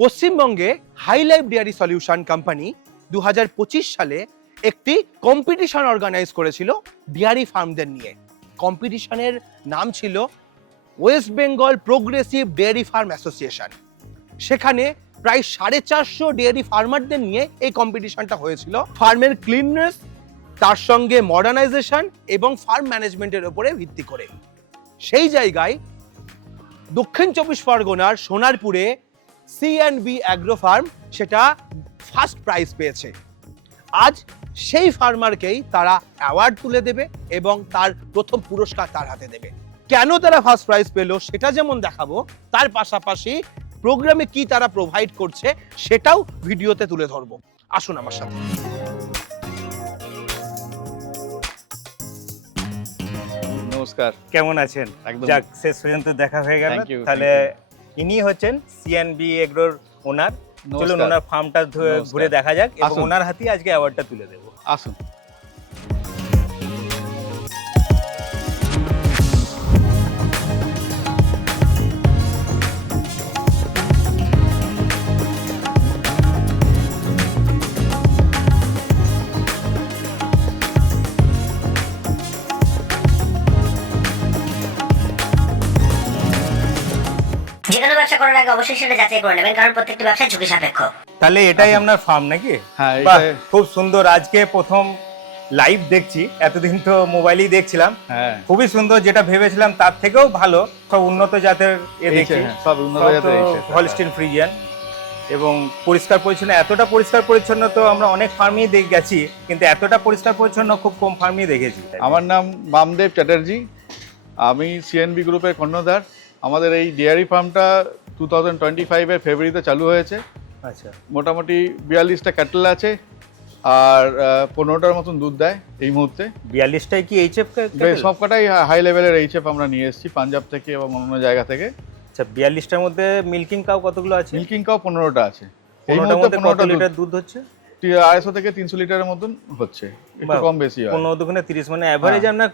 পশ্চিমবঙ্গে high life dairy solution company দু হাজার পঁচিশ সালে একটি কম্পিটিশন অর্গানাইজ করেছিল ডেয়ারি ফার্মদের নিয়ে। কম্পিটিশনের নাম ছিল West Bengal progressive dairy farm association সেখানে প্রায় সাড়ে চারশো ডেয়ারি ফার্মারদের নিয়ে এই কম্পিটিশনটা হয়েছিল। ফার্মের ক্লিননেস তার সঙ্গে মডার্নাইজেশন এবং ফার্ম ম্যানেজমেন্টের উপরে ভিত্তি করে। সেই জায়গায় দক্ষিণ চব্বিশ পরগনার সোনারপুরে C and B agro farm সেটা ফার্স্ট প্রাইজ পেয়েছে। আজ সেই ফার্মারকেই তারা অ্যাওয়ার্ড তুলে দেবে এবং তার প্রথম পুরস্কার তার হাতে দেবে। কেন তারা ফার্স্ট প্রাইজ পেল সেটা যেমন দেখাবো তার পাশাপাশি প্রোগ্রামে কি তারা প্রোভাইড করছে সেটাও ভিডিওতে তুলে ধরবো। আসুন আমার সাথে। নমস্কার। কেমন আছেন? একদম। যাক শেষ পর্যন্ত দেখা হয়ে গেল। তাহলে ইনি হচ্ছেন সিএনবি এগ্রোর ওনার চলুন ওনার ফার্মটা। ঘুরে দেখা যাক এবং ওনার হাতেই আজকে অ্যাওয়ার্ডটা তুলে দেবো। আসুন। করার আগে অবশ্যই সেটা যাচাই করে নেবেন কারণ প্রত্যেকটি ব্যবসা ঝুঁকি সাপেক্ষ। তাহলে এটাই আপনার ফার্ম নাকি? হ্যাঁ বাহ খুব সুন্দর। আজকে প্রথম লাইভ দেখছি এতদিন তো মোবাইলেই দেখছিলাম। হ্যাঁ। খুবই সুন্দর যেটা ভেবেছিলাম তার থেকেও ভালো। সব উন্নত জাতের এ এই দেখছি। যে, হ্যাঁ, সব উন্নত জাতের এই যে, হলস্টিন ফ্রিজিয়ান এবং পরিষ্কার পরিচ্ছন্ন এতটা পরিষ্কার পরিচ্ছন্ন তো আমরা অনেক ফার্মেই দেখ গেছি কিন্তু এতটা পরিষ্কার পরিচ্ছন্ন খুব কম ফার্মেই দেখেছি। আমার নাম বামদেব চ্যাটার্জি। আমি সিএনবি গ্রুপের কর্ণধার। আমাদের এই ডেয়ারি ফার্মটা টু থাউজেন্ড টোয়েন্টি ফাইভের ফেব্রুয়ারিতে চালু হয়েছে। আচ্ছা। মোটামুটি বিয়াল্লিশটা ক্যাটেল আছে আর পনেরোটার মতন দুধ দেয় এই মুহূর্তে। বিয়াল্লিশটাই কি এইচএফ সব কটাই হাই লেভেলের এইচএফ আমরা নিয়ে এসেছি পাঞ্জাব থেকে এবং অন্য জায়গা থেকে। আচ্ছা বিয়াল্লিশটার মধ্যে মিল্কিং কাউ কতগুলো আছে? মিল্কিং কাউ পনেরোটা আছে। এই মুহূর্তে পনেরোটা লিটার দুধ হচ্ছে? আড়াইশো থেকে তিনশো লিটারের মতন হচ্ছে। একটু কম বেশি হয়। পনেরো দুগুণে তিরিশ মানে অ্যাভারেজ আমরা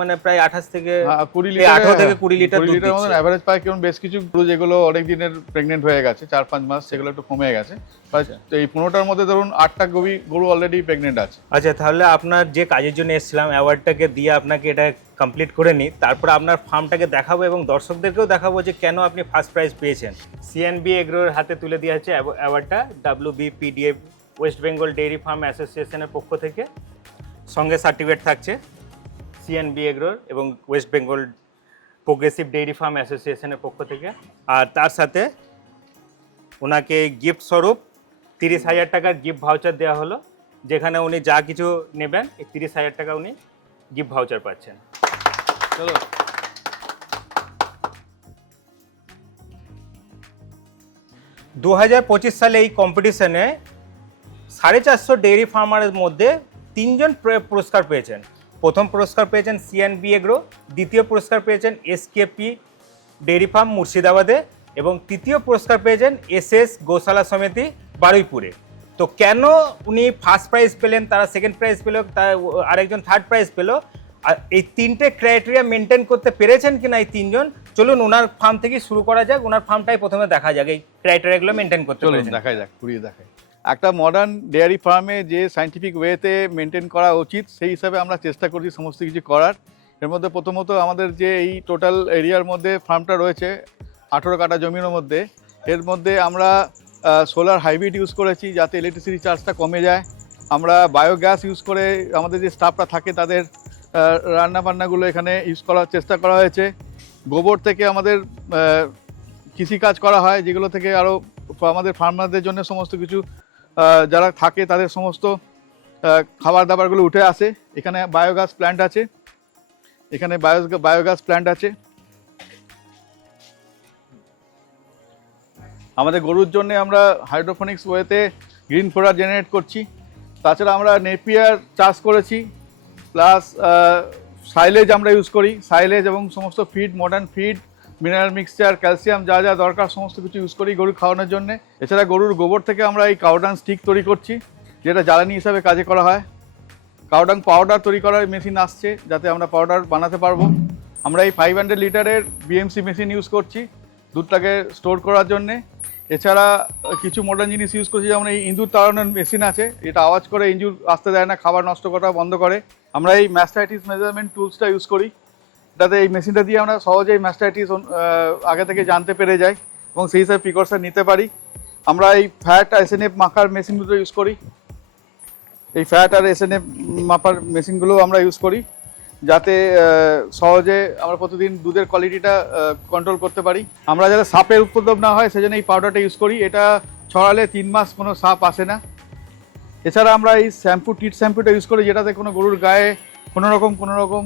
মানে প্রায় আঠাশ থেকে হ্যাঁ, কুড়ি লিটার 18 থেকে 20 লিটার দুধ লিটার মতন অ্যাভারেজ পায়। কারণ বেশ কিছু গরু যেগুলো অনেক দিনের প্রেগনেন্ট হয়ে গেছে চার পাঁচ মাস সেগুলো একটু কমে গেছে। এই পনেরোটার মধ্যে ধরুন আটটা গরু গরু অলরেডি প্রেগনেন্ট আছে। আচ্ছা তাহলে আপনার যে কাজের জন্য এসেছিলাম অ্যাওয়ার্ডটাকে দিয়ে আপনাকে এটা কমপ্লিট করে নিই। তারপর আপনার ফার্মটাকে দেখাবো এবং দর্শকদেরকেও দেখাবো যে কেন আপনি ফার্স্ট প্রাইজ পেয়েছেন। সিএনবি এগ্রোর হাতে তুলে দেওয়া হচ্ছে অ্যাওয়ার্ডটা W B PDF West Bengal dairy farm অ্যাসোসিয়েশনের পক্ষ থেকে সঙ্গে সার্টিফিকেট থাকছে সিএনবি এগ্রোর এবং West Bengal progressive dairy farm অ্যাসোসিয়েশনের পক্ষ থেকে। আর তার সাথে ওনাকে গিফট স্বরূপ তিরিশ হাজার টাকার গিফট ভাউচার দেওয়া হলো যেখানে উনি যা কিছু নেবেন এই তিরিশ হাজার টাকা উনি গিফট ভাউচার পাচ্ছেন। চলো দু হাজার পঁচিশ সালে এই কম্পিটিশনে সাড়ে চারশো ডেয়ারি ফার্মারের মধ্যে তিনজন পুরস্কার পেয়েছেন। প্রথম পুরস্কার পেয়েছেন সিএনবি এগ্রো দ্বিতীয় পুরস্কার পেয়েছেন এসকেপি ডেয়ারি ফার্ম মুর্শিদাবাদে এবং তৃতীয় পুরস্কার পেয়েছেন এস এস গোশালা সমিতি বারুইপুরে। তো কেন উনি ফার্স্ট প্রাইজ পেলেন তারা সেকেন্ড প্রাইজ পেল তার আরেকজন থার্ড প্রাইজ পেল? আর এই তিনটে ক্রাইটেরিয়া মেনটেন করতে পেরেছেন কিনা এই তিনজন? চলুন ওনার ফার্ম থেকে শুরু করা যাক ওনার ফার্মটাই প্রথমে দেখা যাক এই ক্রাইটেরিয়াগুলো মেনটেন করতে চলুন দেখাই যাক ঘুরিয়ে দেখাই। একটা মডার্ন ডেয়ারি ফার্মে যে সাইন্টিফিক ওয়েতে মেনটেন করা উচিত, সেই হিসাবে আমরা চেষ্টা করছি সমস্ত কিছু করার। এর মধ্যে প্রথমত আমাদের যে এই টোটাল এরিয়ার মধ্যে ফার্মটা রয়েছে, আঠেরো কাটা জমির মধ্যে, এর মধ্যে আমরা সোলার হাইব্রিড ইউজ করেছি যাতে ইলেকট্রিসিটি চার্জটা কমে যায়। আমরা বায়োগ্যাস ইউজ করে আমাদের যে স্টাফরা থাকে তাদের রান্না বান্নাগুলো এখানে ইউজ করার চেষ্টা করা হয়েছে। গোবর থেকে আমাদের কৃষিকাজ করা হয়, যেগুলো থেকে আরও আমাদের ফার্মারদের জন্য সমস্ত কিছু যারা থাকে তাদের সমস্ত খাবার দাবারগুলো উঠে আসে। এখানে বায়োগ্যাস প্ল্যান্ট আছে। এখানে বায়ো বায়োগ্যাস প্ল্যান্ট আছে। আমাদের গরুর জন্য আমরা হাইড্রোফোনিক্স ওয়েতে গ্রিন ফোডার জেনারেট করছি। তাছাড়া আমরা নেপিয়ার চাষ করেছি। প্লাস সাইলেজ আমরা ইউজ করি। সাইলেজ এবং সমস্ত feed modern feed mineral mixture calcium যা যা দরকার, সমস্ত কিছু ইউজ করি গরু খাওয়ানোর জন্য। এছাড়া গরুর গোবর থেকে আমরা এই কাউডাং স্টিক তৈরি করছি, যেটা জ্বালানি হিসাবে কাজে করা হয়। কাউডাং পাউডার তৈরি করার মেশিন আসছে, যাতে আমরা পাউডার বানাতে পারব। আমরা এই ফাইভ হান্ড্রেড লিটারের বিএমসি মেশিন ইউজ করছি, দুধটাকে স্টোর করার জন্যে। এছাড়া কিছু মডার্ন জিনিস ইউজ করছি, যেমন এই ইঁদুর তাড়ানোর মেশিন আছে, এটা আওয়াজ করে ইঁদুর আসতে দেয় না, খাবার নষ্ট করা বন্ধ করে। আমরা এই ম্যাস্টাইটিস মেজারমেন্ট টুলসটা ইউজ করি। এটাতে এই মেশিনটা দিয়ে আমরা সহজেই ম্যাস্টাইটিস আগে থেকে জানতে পেরে যাই এবং সেই হিসাবে প্রিকশন নিতে পারি। আমরা এই ফ্যাট আর এসএনএফ মাখার মেশিনগুলো ইউজ করি। এই ফ্যাট আর এসএনএফ মাপার মেশিনগুলো আমরা ইউজ করি যাতে সহজে আমরা প্রতিদিন দুধের কোয়ালিটিটা কন্ট্রোল করতে পারি। আমরা যাতে সাপের উপদ্রব না হয়, সেজন্য এই পাউডারটা ইউজ করি। এটা ছড়ালে তিন মাস কোনো সাপ আসে না। এছাড়া আমরা এই শ্যাম্পু টিট শ্যাম্পুটা ইউজ করি, যেটাতে কোনো গরুর গায়ে কোনো রকম কোনো রকম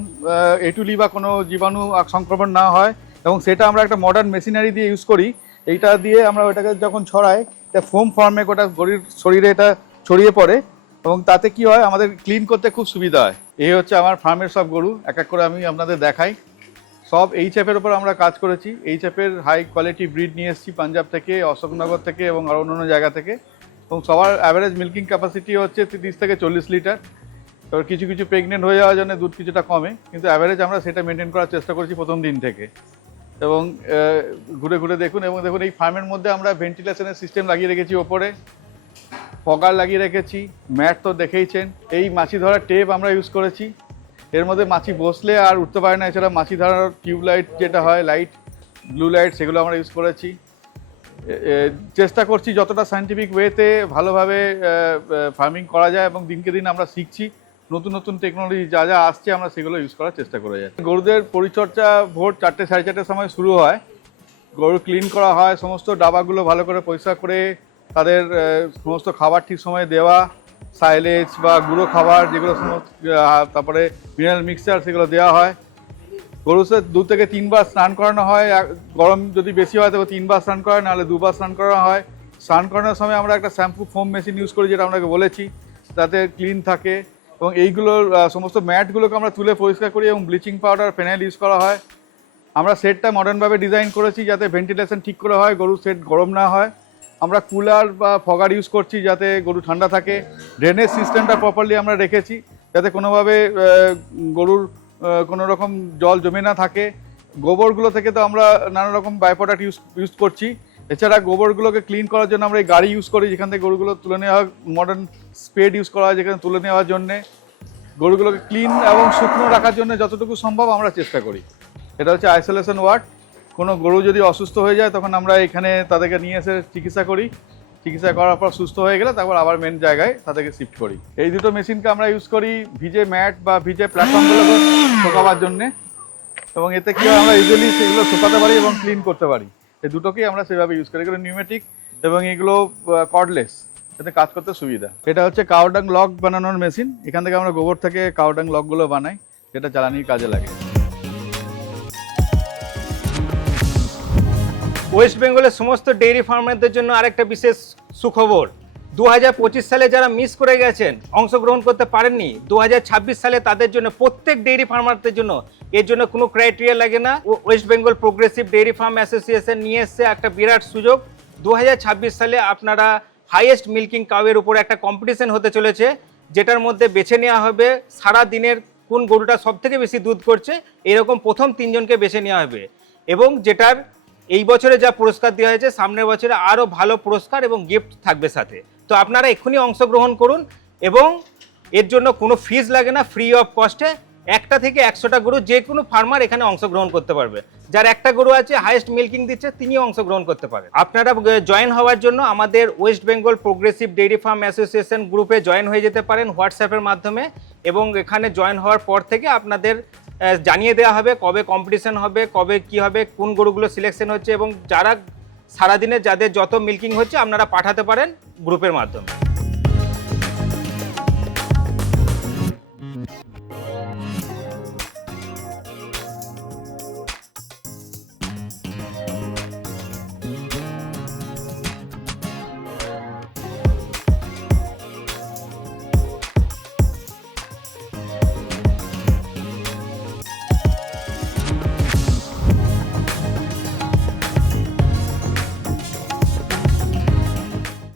এটুলি বা কোনো জীবাণু সংক্রমণ না হয় এবং সেটা আমরা একটা মডার্ন মেশিনারি দিয়ে ইউজ করি। এইটা দিয়ে আমরা ওটাকে যখন ছড়াই তা ফোম ফর্মে গোটা গরুর শরীরে এটা ছড়িয়ে পড়ে এবং তাতে কি হয়, আমাদের ক্লিন করতে খুব সুবিধা হয়। এই হচ্ছে আমার ফার্মের সব গরু, এক এক করে আমি আপনাদের দেখাই। সব এইচ এফের উপর আমরা কাজ করেছি। এইচ এফের হাই কোয়ালিটি ব্রিড নিয়ে এসেছি পাঞ্জাব থেকে, অশোকনগর থেকে এবং আরও অন্যান্য জায়গা থেকে। এবং সবার অ্যাভারেজ মিল্কিং ক্যাপাসিটি হচ্ছে তিরিশ থেকে চল্লিশ লিটার। এবার কিছু কিছু প্রেগনেন্ট হয়ে যাওয়ার জন্য দুধ কিছুটা কমে, কিন্তু অ্যাভারেজ আমরা সেটা মেনটেন করার চেষ্টা করেছি প্রথম দিন থেকে। এবং ঘুরে ঘুরে দেখুন, এবং দেখুন এই ফার্মের মধ্যে আমরা ভেন্টিলেশনের সিস্টেম লাগিয়ে রেখেছি ওপরে। ফগার লাগিয়ে রেখেছি, ম্যাট তো দেখেইছেন। এই মাছি ধরার টেপ আমরা ইউজ করেছি। এর মধ্যে মাছি বসলে আর উঠতে পারে না, এছাড়া মাছি ধরার টিউব লাইট যেটা হয় লাইট ব্লু লাইট সেগুলো আমরা ইউজ করেছি। চেষ্টা করছি যতটা সায়েন্টিফিক ওয়েতে ভালোভাবে ফার্মিং করা যায় এবং দিনকে দিন আমরা শিখছি। নতুন নতুন টেকনোলজি যা যা আসছে, আমরা সেগুলো ইউজ করার চেষ্টা করে যাই গরুদের পরিচর্যা ভোর চারটে, সাড়ে চারটের সময় শুরু হয়। গরু ক্লিন করা হয়, সমস্ত ডাবাগুলো ভালো করে পরিষ্কার করে তাদের সমস্ত খাবার ঠিক সময়ে দেওয়া সাইলেজ বা গুঁড়ো খাবার যেগুলো সমস্ত তারপরে মিনারেল মিক্সচার সেগুলো দেওয়া হয়। গরুকে দু থেকে তিনবার স্নান করানো হয়। গরম যদি বেশি হয়, তবে তিনবার স্নান করায় নাহলে দুবার স্নান করানো হয়। স্নান করানোর সময় আমরা একটা শ্যাম্পু ফোম মেশিন ইউজ করি, যেটা আপনাকে বলেছি। তাতে ক্লিন থাকে। এবং এইগুলোর সমস্ত ম্যাটগুলোকে আমরা তুলে পরিষ্কার করি এবং ব্লিচিং পাউডার ফেনাইল ইউজ করা হয়। আমরা সেটটা মডার্নভাবে ডিজাইন করেছি যাতে ভেন্টিলেশন ঠিক করে হয়, গরুর সেট গরম না হয়। আমরা কুলার বা ফগার ইউজ করছি যাতে গরু ঠান্ডা থাকে। ড্রেনেজ সিস্টেমটা প্রপারলি আমরা রেখেছি যাতে কোনোভাবে গরুর কোনো রকম জল জমে না থাকে। গোবরগুলো থেকে তো আমরা নানা রকম বাই প্রোডাক্ট ইউজ ইউজ করছি। এছাড়া গোবরগুলোকে ক্লিন করার জন্য আমরা এই গাড়ি ইউজ করি, যেখান থেকে গরুগুলো তুলে নেওয়া হয় মডার্ন স্পেড ইউজ করা হয় যেখানে তুলে নেওয়ার জন্যে। গরুগুলোকে ক্লিন এবং শুকনো রাখার জন্য যতটুকু সম্ভব আমরা চেষ্টা করি। এটা হচ্ছে আইসোলেশন ওয়ার্ড কোনো গরু যদি অসুস্থ হয়ে যায়, তখন আমরা এখানে তাদেরকে নিয়ে এসে চিকিৎসা করি। চিকিৎসা করার পর সুস্থ হয়ে গেলে তারপর আবার মেন জায়গায় তাদেরকে শিফট করি। এই দুটো মেশিনকে আমরা ইউজ করি ভিজে ম্যাট বা ভিজে প্ল্যাটফর্মগুলোকে শোকাবার জন্যে। এবং এতে কি আমরা ইজিলি সেগুলো শোকাতে পারি এবং ক্লিন করতে পারি। এই দুটোকেই আমরা সেভাবে ইউজ করি। এগুলো নিউমেটিক এবং এগুলো কর্ডলেস এতে কাজ করতে সুবিধা। এটা হচ্ছে কাউডাং লক বানানোর মেশিন এখান থেকে আমরা গোবর থেকে কাউডাং লকগুলো বানাই, যেটা জ্বালানির কাজে লাগে। ওয়েস্ট বেঙ্গলের সমস্ত ডেইরি ফার্মারদের জন্য আরেকটা বিশেষ সুখবর। দু হাজার পঁচিশ সালে যারা মিস করে গেছেন, অংশগ্রহণ করতে পারেননি দু হাজার ছাব্বিশ সালে তাদের জন্য প্রত্যেক ডেইরি ফার্মারদের জন্য এর জন্য কোনো ক্রাইটেরিয়া লাগে না। West Bengal progressive dairy farm association নিয়ে এসছে একটা বিরাট সুযোগ। দু হাজার ছাব্বিশ সালে আপনারা হাইয়েস্ট মিল্কিং কাউয়ের উপরে একটা কম্পিটিশন হতে চলেছে, যেটার মধ্যে বেছে নেওয়া হবে সারা দিনের কোন গরুটা সব থেকে বেশি দুধ করছে, এরকম প্রথম তিনজনকে বেছে নেওয়া হবে। এবং যেটার এই বছরে যা পুরস্কার দেওয়া হয়েছে, সামনের বছরে আরও ভালো পুরস্কার এবং গিফট থাকবে সাথে। তো আপনারা এক্ষুনি অংশগ্রহণ করুন এবং এর জন্য কোনো ফিজ লাগে না ফ্রি অফ কস্টে একটা থেকে একশোটা গরু যে কোনো ফার্মার এখানে অংশগ্রহণ করতে পারবে। যার একটা গরু আছে হাইয়েস্ট মিল্কিং দিচ্ছে, তিনিও অংশগ্রহণ করতে পারেন। আপনারা জয়েন হওয়ার জন্য আমাদের West Bengal progressive dairy farm association গ্রুপে জয়েন হয়ে যেতে পারেন হোয়াটসঅ্যাপের মাধ্যমে এবং এখানে জয়েন হওয়ার পর থেকে আপনাদের জানিয়ে দেওয়া হবে কবে কম্পিটিশন হবে, কবে কি হবে, কোন গরুগুলো সিলেকশন হচ্ছে এবং যারা সারাদিনে যাদের যত মিল্কিং হচ্ছে আপনারা পাঠাতে পারেন গ্রুপের মাধ্যমে।